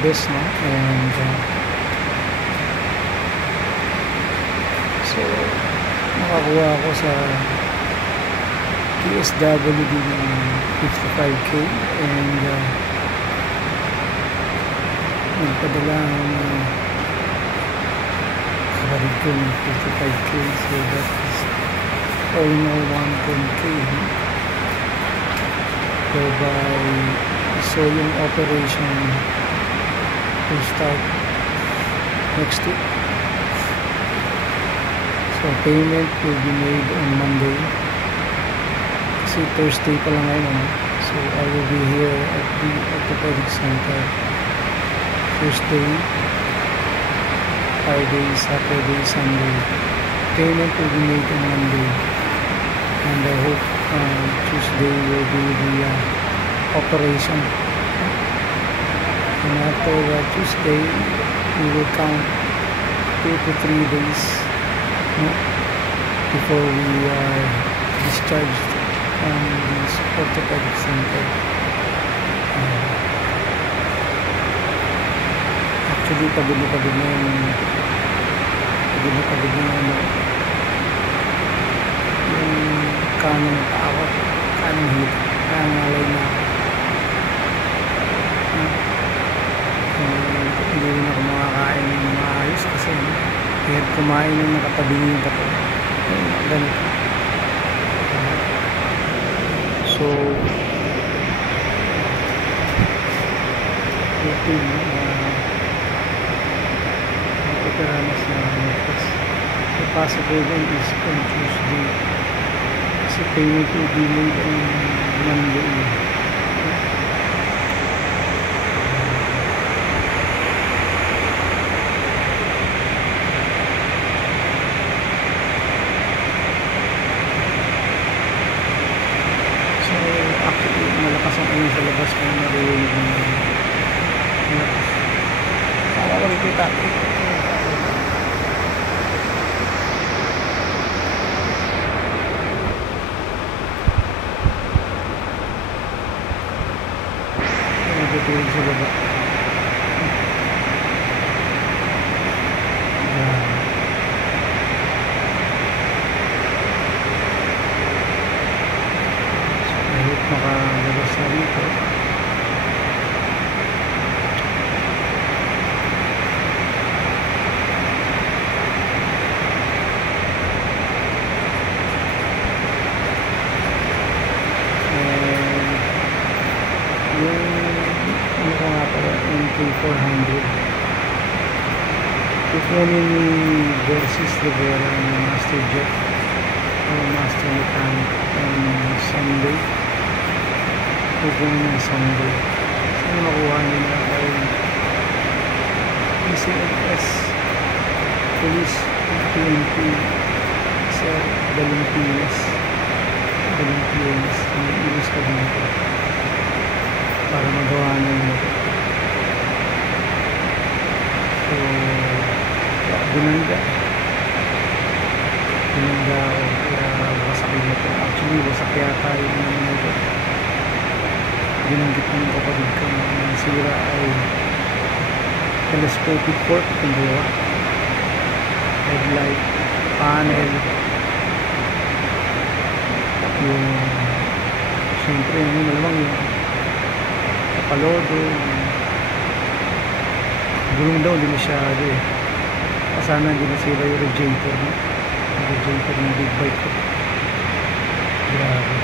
Lourdes, no? And so nakakuha ako sa PSWD ng 55k, and nagpadala ang kapatid ko ng 55k, so that is all in all 110k. So yung operation will start next week. So payment will be made on Monday. Kasi Thursday pa lang ngayon. So I will be here at the orthopedic center Thursday, Friday, Saturday, Sunday. Payment will be made on Monday, and I hope Tuesday will be the operation. And after Tuesday, we will count 2 to 3 days before we are discharged from this orthopedic center. Actually, pagod na yung kanong paa, kanong hip, nangalay na hindi rin ako makakain ng maayos kasi kahit kumain ng nakatabingin pa to, ganito. So hoping pagkaranas na next. The possible one is on Tuesday kasi payment will be made on Monday. So actually malakas ang ulan sa labas kung narinig mo malakas. Para wala kita. Nagtutulog sa baba. Kahit makalabas na dito. MK400 kukunin ni Versus Rivera ng Master Jet o Master Mechanic on Sunday. Kukunin ng Sunday. Saan makuha nila ay PCLS Police PNP sa Dalimpinas may ilis ka dito para magawa na yung motor. So binangga ako kaya wasak yung motor. Actually wasak yata yung motor. Binanggit ng kapatid ko na sira ay telescopic fork yung dalawa, headlight, panel, yung siyempre yung malamang yung kapalodo, gulong daw hindi masyado sana hindi nasira yung radiator ng big bike ko. Grabe.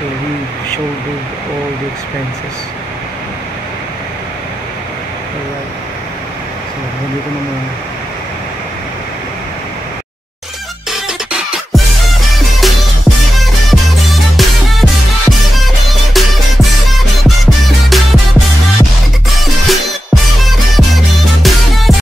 So we shouldered all the expenses. Alright, so nandito naman